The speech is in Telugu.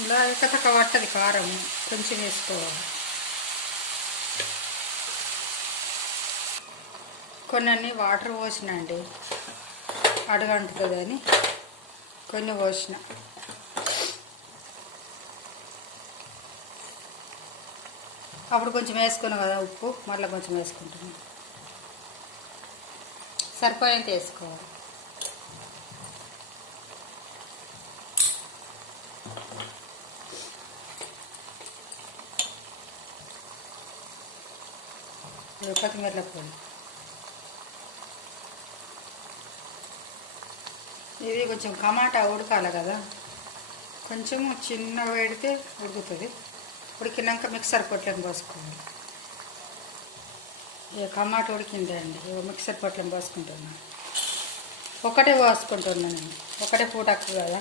ఇలా ఎక్కతక్క పట్టది కారం, కొంచెం వేసుకోవాలి. కొన్ని వాటర్ పోసిన అండి, అడుగంటుతుందని కొన్ని పోసిన. అప్పుడు కొంచెం వేసుకున్నాం కదా ఉప్పు, మళ్ళీ కొంచెం వేసుకుంటున్నాం. సరిపోయేంత వేసుకోవాలి. కొత్తిమీర పొడి. ఇది కొంచెం టమాటా ఉడకాలి కదా, కొంచెం చిన్నగా పెడితే ఉడుకుతుంది. ఉడికినాక మిక్సర్ పొట్లను పోసుకోవాలి. ఇక టమాటా ఉడికిందే అండి, మిక్సర్ పొట్లను పోసుకుంటున్నాను. ఒకటే పోసుకుంటున్నాను నేను, ఒకటే పూటకు కదా.